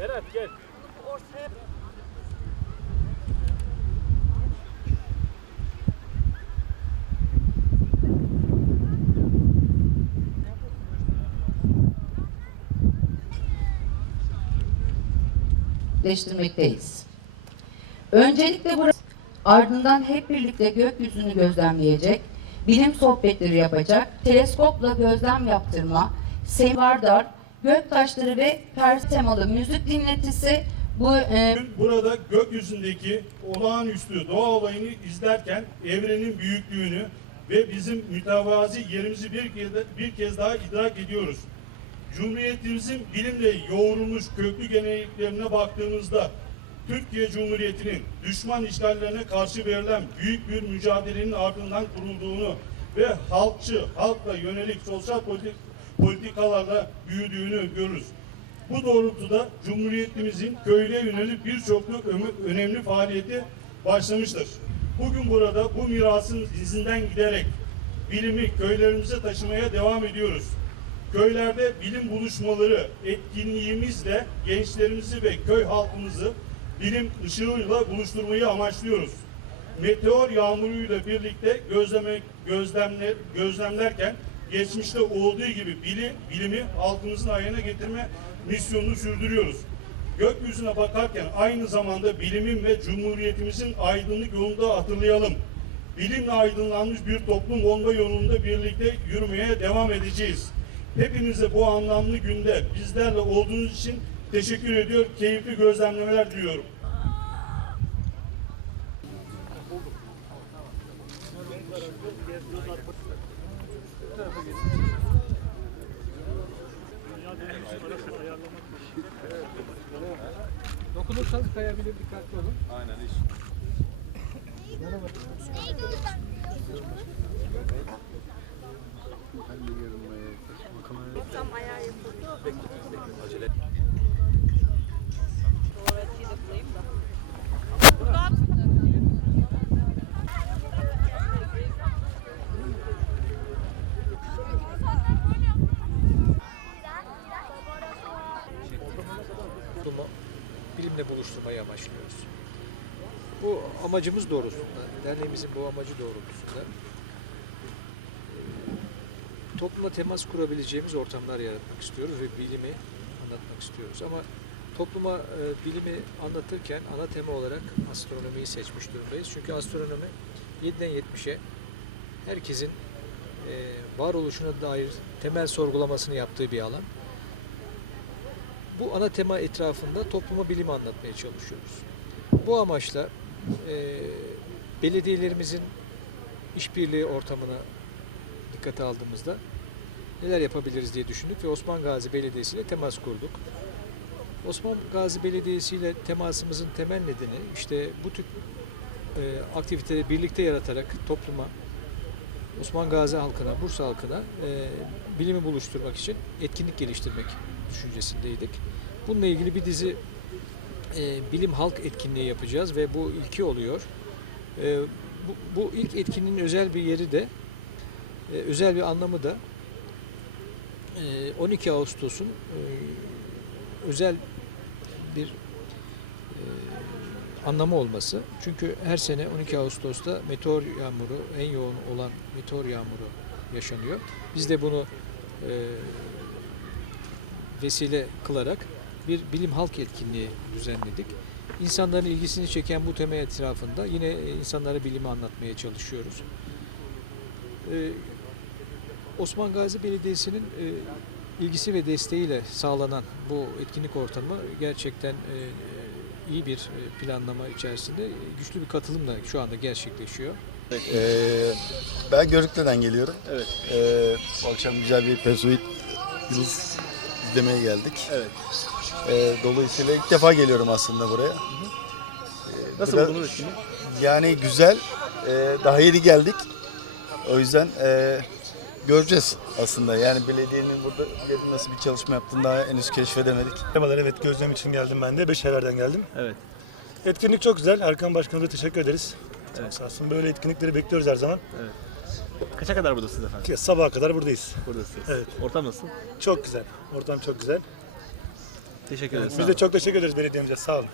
Berat gel. gerçekleştirmekteyiz. Öncelikle burada ardından hep birlikte gökyüzünü gözlemleyecek, bilim sohbetleri yapacak, teleskopla gözlem yaptırma, semvardar, gök taşları ve pers temalı müzik dinletisi bu e, burada gökyüzündeki olağanüstü doğa olayını izlerken evrenin büyüklüğünü ve bizim mütevazi yerimizi bir kez, bir kez daha idrak ediyoruz. Cumhuriyetimizin bilimle yoğrulmuş köklü geleneklerine baktığımızda Türkiye Cumhuriyeti'nin düşman işgallerine karşı verilen büyük bir mücadelenin ardından kurulduğunu ve halkçı, halkla yönelik sosyal politik, politikalarla büyüdüğünü görürüz. Bu doğrultuda Cumhuriyetimizin köylüye yönelik birçok önemli faaliyeti başlamıştır. Bugün burada bu mirasın izinden giderek bilimi köylerimize taşımaya devam ediyoruz. Köylerde bilim buluşmaları etkinliğimizle gençlerimizi ve köy halkımızı bilim ışığıyla buluşturmayı amaçlıyoruz. Meteor yağmuruyla birlikte gözlemek, gözlemler, gözlemlerken geçmişte olduğu gibi bilim, bilimi halkımızın ayağına getirme misyonunu sürdürüyoruz. Gökyüzüne bakarken aynı zamanda bilimin ve cumhuriyetimizin aydınlık yolunda hatırlayalım. Bilimle aydınlanmış bir toplum olma yolunda birlikte yürümeye devam edeceğiz. Hepinize bu anlamlı günde bizlerle olduğunuz için teşekkür ediyor, keyifli gözlemlemeler diliyorum. Dokunursanız kayabilir dikkatli olun. Tam ayağı yapıldı. toplumu bilimle buluşturmayı amaçlıyoruz. Bu amacımız doğrultusunda, derneğimizin bu amacı doğrultusunda e, toplumla temas kurabileceğimiz ortamlar yaratmak istiyoruz ve bilimi anlatmak istiyoruz. Ama topluma e, bilimi anlatırken ana tema olarak astronomiyi seçmiş durumdayız. Çünkü astronomi 7'den 70'e herkesin e, varoluşuna dair temel sorgulamasını yaptığı bir alan. Bu ana tema etrafında topluma bilimi anlatmaya çalışıyoruz. Bu amaçla e, belediyelerimizin işbirliği ortamına dikkate aldığımızda neler yapabiliriz diye düşündük ve Osman Gazi Belediyesi ile temas kurduk. Osman Gazi Belediyesi ile temasımızın temel nedeni işte bu tür e, aktiviteleri birlikte yaratarak topluma, Osman Gazi halkına, Bursa halkına e, bilimi buluşturmak için etkinlik geliştirmek düşüncesindeydik. Bununla ilgili bir dizi e, bilim halk etkinliği yapacağız ve bu ilki oluyor. E, bu, bu ilk etkinliğin özel bir yeri de, e, özel bir anlamı da e, 12 Ağustos'un e, özel bir e, anlamı olması. Çünkü her sene 12 Ağustos'ta meteor yağmuru, en yoğun olan meteor yağmuru yaşanıyor. Biz de bunu e, vesile kılarak bir bilim halk etkinliği düzenledik. İnsanların ilgisini çeken bu tema etrafında yine e, insanlara bilimi anlatmaya çalışıyoruz. Ee, Osman Gazi Belediyesi'nin e, ilgisi ve desteğiyle sağlanan bu etkinlik ortamı gerçekten e, iyi bir e, planlama içerisinde güçlü bir katılımla şu anda gerçekleşiyor. Ee, ben Görükle'den geliyorum. Evet. Ee, bu akşam güzel bir Pezoid Yıldız izlemeye geldik. Evet. Ee, dolayısıyla ilk defa geliyorum aslında buraya. Ee, Nasıl biraz- buldunuz etkinliği? Yani güzel. Ee, daha yeni geldik. O yüzden ee, göreceğiz aslında. Yani belediyenin burada yeri nasıl bir çalışma yaptığını daha henüz keşfedemedik. Merhabalar, evet gözlem için geldim ben de. Beşerler'den geldim. Evet. Etkinlik çok güzel. Erkan Başkan'a da teşekkür ederiz. Evet. sağ olsun. Böyle etkinlikleri bekliyoruz her zaman. Kaça kadar buradasınız efendim? Sabaha kadar buradayız. Buradasınız. Evet. Ortam nasıl? Çok güzel. Ortam çok güzel. Teşekkür ederiz. Biz de çok teşekkür ederiz belediyemize. Sağ olun.